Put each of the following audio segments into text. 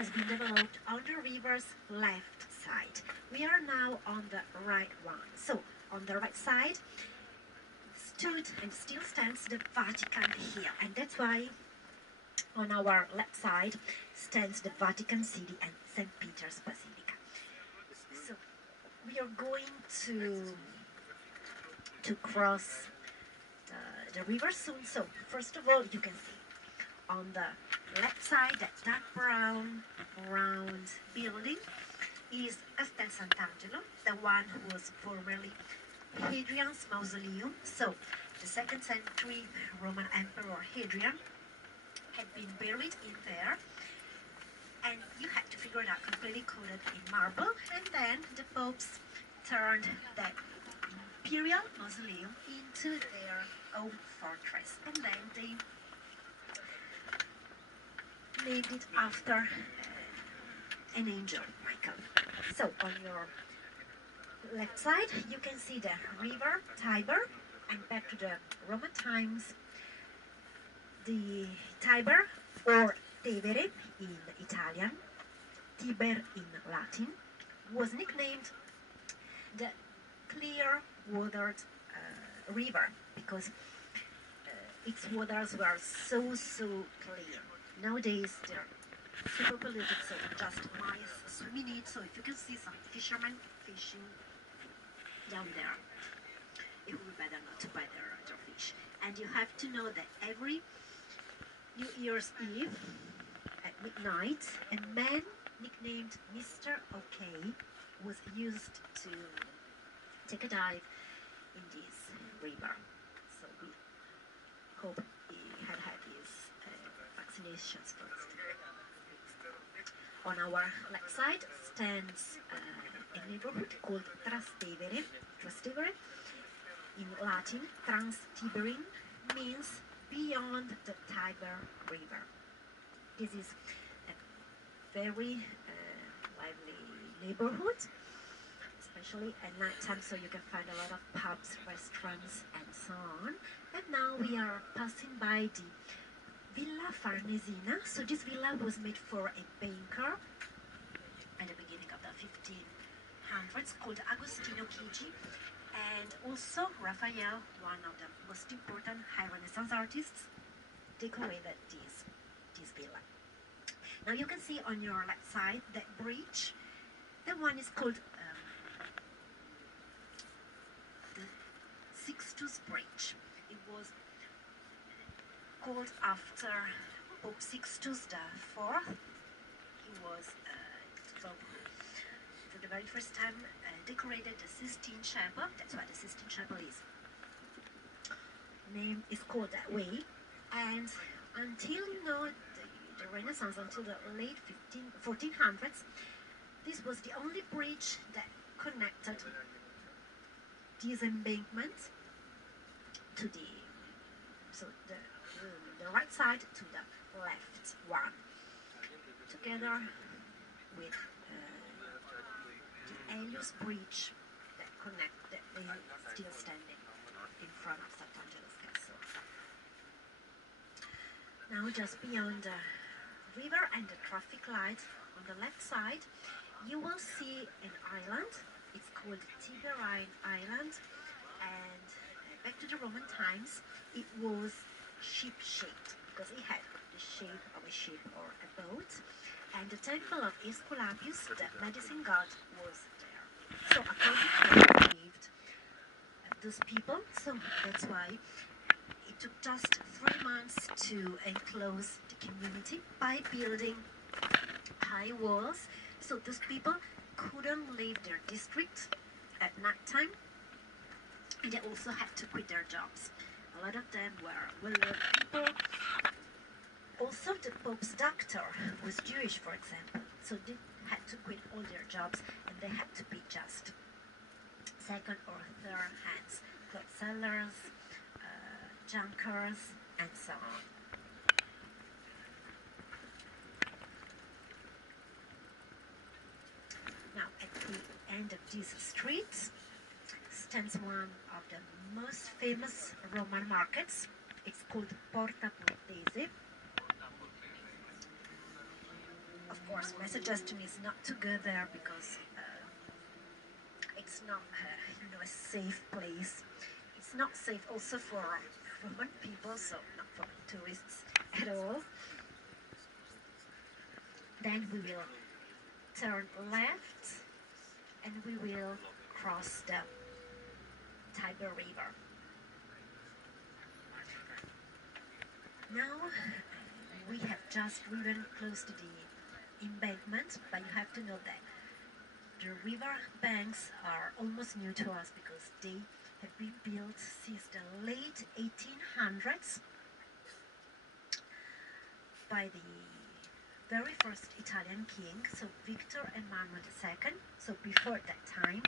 has been developed on the river's left side. We are now on the right one. So on the right side stood and still stands the Vatican here, and that's why on our left side stands the Vatican City and St. Peter's Basilica. So we are going to cross the river soon. So first of all, you can see on the left side that dark brown round building is Castel Sant'Angelo, the one who was formerly Hadrian's mausoleum. So the 2nd century Roman Emperor Hadrian had been buried in there, and you had to figure it out, completely coated in marble, and then the popes turned that imperial mausoleum into their own fortress, and then they named it after an angel, Michael. So on your left side you can see the river Tiber, and back to the Roman times, the Tiber, or Tevere in Italian, Tiber in Latin, was nicknamed the clear watered river because its waters were so clear. Nowadays they're super polluted, so just mice swim in it. So if you can see some fishermen fishing down there, it would be better not to buy their fish. And you have to know that every New Year's Eve at midnight, a man nicknamed Mr. OK was used to take a dive in this river. So we hope he had his vaccinations first. On our left side stands a neighborhood called Trastevere. Trastevere, in Latin, Transtiberine, means beyond the Tiber River. This is a very lively neighborhood, especially at night time, so you can find a lot of pubs, restaurants, and so on. And now we are passing by the Villa Farnesina. So this villa was made for a banker at the beginning of the 1500s called Agostino Chigi, and also Raphael, one of the most important high Renaissance artists, decorated this villa. Now you can see on your left side that bridge. That one is called the Sixtus Bridge. It was called after Pope Sixtus IV. He was for the very first time decorated the Sistine Chapel. That's why the Sistine Chapel is called that way. And until the Renaissance, until the late 1400s, this was the only bridge that connected these embankments to the right side to the left one, together with the Elios Bridge that is still standing in front of Sant'Angelo's Castle. Now just beyond the river and the traffic lights, on the left side you will see an island. It's called Tiberine Island, and back to the Roman times it was ship-shaped because it had the shape of a ship or a boat, and the temple of Aesculapius, the medicine god, was there. So according to what believed those people, so that's why it took just 3 months to enclose the community by building high walls, so those people couldn't leave their district at night time, and they also had to quit their jobs. A lot of them were well-known people. Also, the Pope's doctor was Jewish, for example, so they had to quit all their jobs, and they had to be just second or third hands, cloth sellers, junkers, and so on. Now, at the end of this street stands one of the most famous Roman markets. It's called Porta Portese. Of course, my suggestion is not to go there because it's not, a safe place. It's not safe also for Roman people, so not for tourists at all. Then we will turn left and we will cross the Tiber River. Now we have just driven close to the embankment, but you have to know that the river banks are almost new to us because they have been built since the late 1800s by the very first Italian king, so Victor Emmanuel II. So before that time,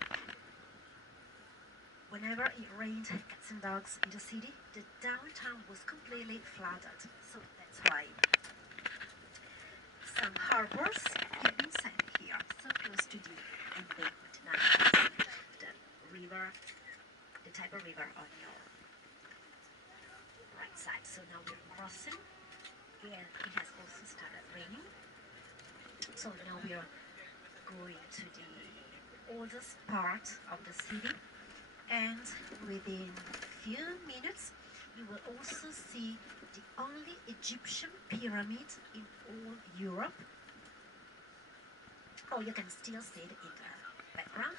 whenever it rained cats and dogs in the city, the downtown was completely flooded. So that's why some harbors have been set here, so close to the embankment. Now you can see the river, the Tiber River on your right side. So now we're crossing, and it has also started raining. So now we are going to the oldest part of the city, and within few minutes you will also see the only Egyptian pyramid in all Europe. Oh, you can still see it in the background.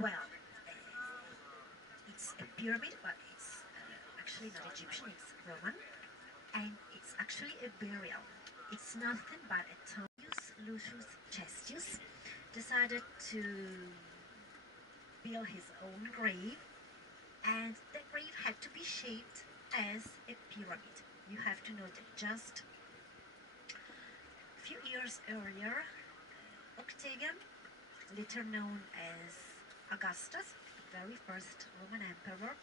Well, it's a pyramid, but it's actually not Egyptian, it's Roman, and it's actually a burial. It's nothing but a tomb. Lucius Cestius decided to build his own grave, and the grave had to be shaped as a pyramid. You have to know that just a few years earlier, Octavian, later known as Augustus, the very first Roman emperor,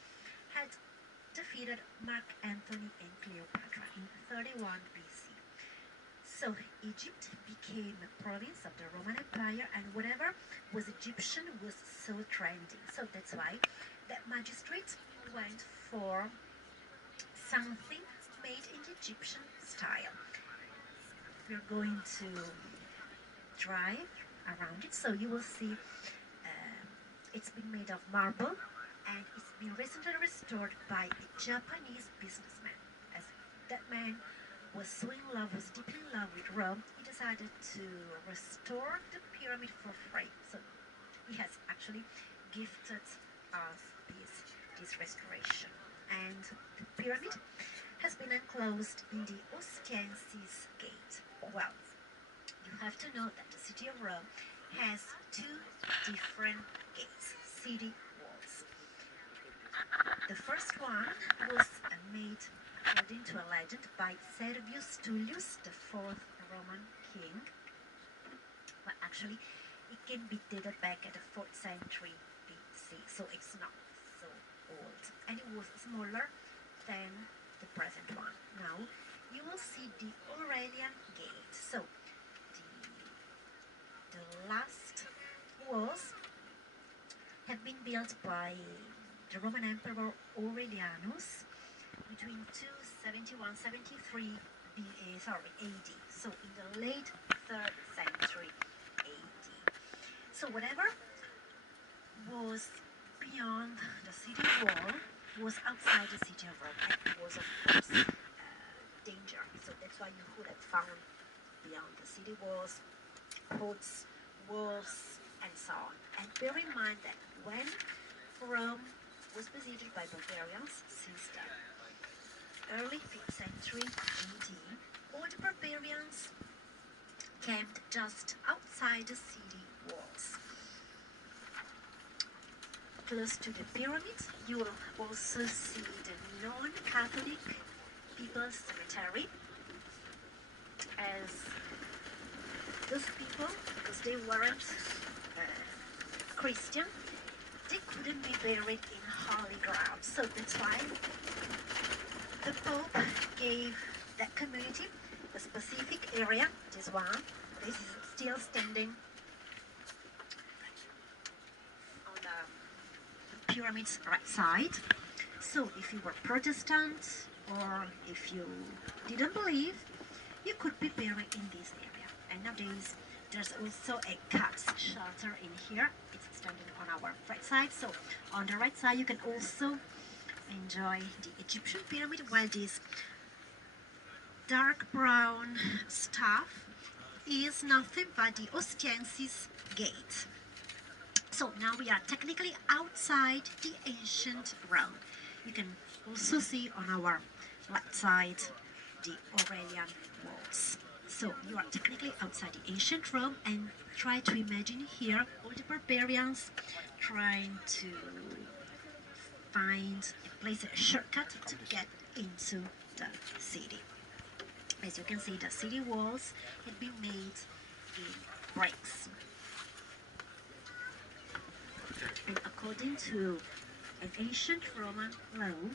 had defeated Mark Antony and Cleopatra in 31 BC. So Egypt became a province of the Roman Empire, and whatever was Egyptian was so trendy. So that's why the magistrate went for something made in the Egyptian style. We're going to drive around it, so you will see it's been made of marble, and it's been recently restored by a Japanese businessman. As that man was so in love, was deeply in love with Rome, he decided to restore the pyramid for free. So he has actually gifted us this restoration. And the pyramid has been enclosed in the Ostienses Gate. Well, you have to know that the city of Rome has two different gates, city walls. The first one was made according to a legend by Servius Tullius, the fourth Roman king. But actually, it can be dated back at the 4th century BC, so it's not so old. And it was smaller than the present one. Now, you will see the Aurelian Gate. So, the last walls have been built by the Roman Emperor Aurelianus between 271-73 AD, so in the late 3rd century AD. So whatever was beyond the city wall was outside the city of Rome, and it was of course danger. So that's why you would have found beyond the city walls hordes, wolves, and so on. And bear in mind that when Rome was besieged by barbarians since the early 5th century AD, all the barbarians camped just outside the city walls. Close to the pyramids, you will also see the non-Catholic People's Cemetery, as those people, because they weren't Christian, they couldn't be buried in holy ground. So that's why the Pope gave that community a specific area. This one, this is still standing on the pyramid's right side. So if you were Protestant or if you didn't believe, you could be buried in this area. And nowadays there's also a cat shelter in here. It's standing on our right side. So on the right side you can also enjoy the Egyptian pyramid, while this dark brown stuff is nothing but the Ostienses gate. So now we are technically outside the ancient Rome. You can also see on our left side the Aurelian walls. So you are technically outside the ancient Rome, and try to imagine here all the barbarians trying to find a place, a shortcut to get into the city. As you can see, the city walls had been made in bricks. And according to an ancient Roman law,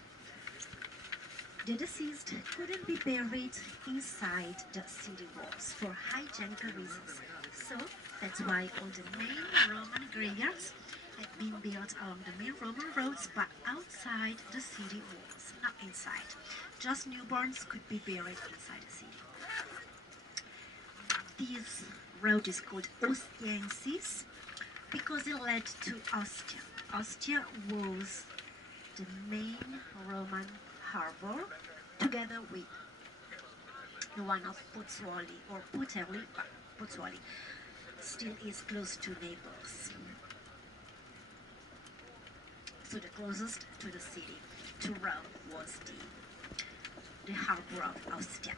the deceased couldn't be buried inside the city walls for hygienic reasons. So that's why all the main Roman graveyards had been built along the main Roman roads, but outside the city walls, not inside. Just newborns could be buried inside the city. This road is called Ostienses because it led to Ostia. Ostia was the main Roman harbor, together with the one of Pozzuoli or Puteoli, but Pozzuoli still is close to Naples. So the closest to the city, to Rome, was the harbor of Ostia.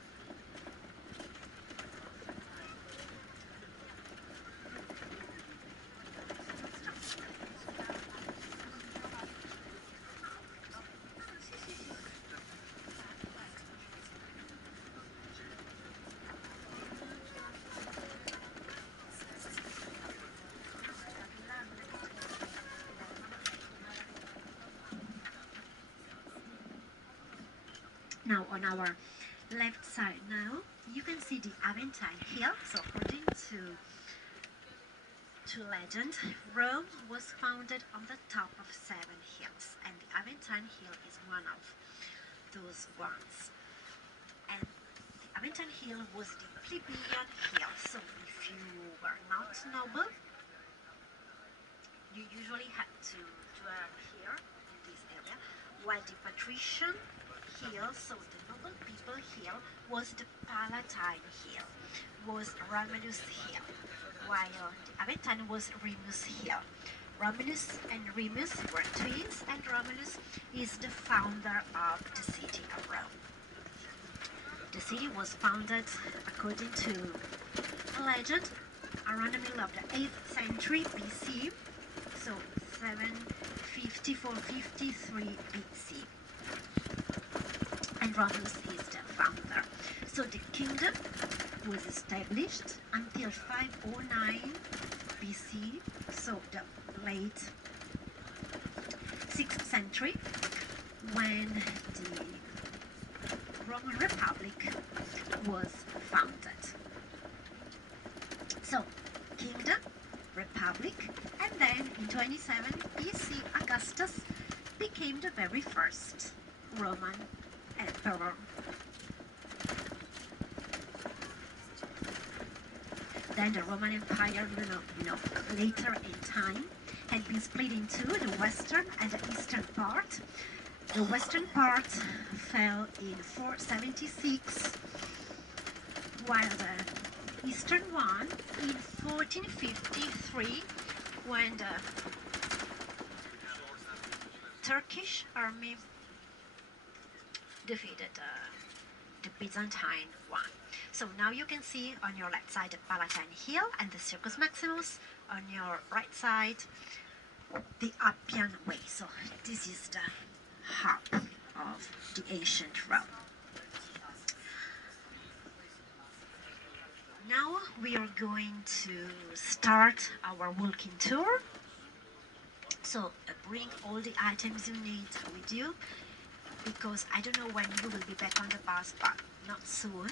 Now on our left side now, you can see the Aventine Hill. So according to legend, Rome was founded on the top of 7 hills, and the Aventine Hill is one of those ones. And the Aventine Hill was the plebeian hill. So if you were not noble, you usually had to dwell here in this area, while the patrician hill, so the noble people hill, was the Palatine hill, was Romulus hill, while the Aventine was Remus hill. Romulus and Remus were twins, and Romulus is the founder of the city of Rome. The city was founded, according to a legend, around the middle of the 8th century BC, so 754-53 BC. And Romulus is the founder. So the kingdom was established until 509 BC, so the late 6th century, when the Roman Republic was founded. So, kingdom, republic, and then in 27 BC, Augustus became the very first Roman emperor. Then the Roman Empire, later in time, had been split into the western and the eastern part. The western part fell in 476, while the eastern one in 1453, when the Turkish army defeated the Byzantine one. So now you can see on your left side the Palatine Hill and the Circus Maximus, on your right side the Appian Way. So this is the hub of the ancient Rome. Now we are going to start our walking tour. So bring all the items you need with you, because I don't know when you will be back on the bus, but not soon.